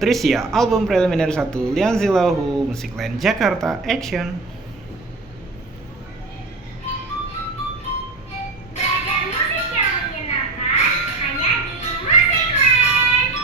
Trisya, album preliminar 1, Lianzilahu, musik lain Jakarta, action. Belajar musik yang menyenangkan hanya di Musikland.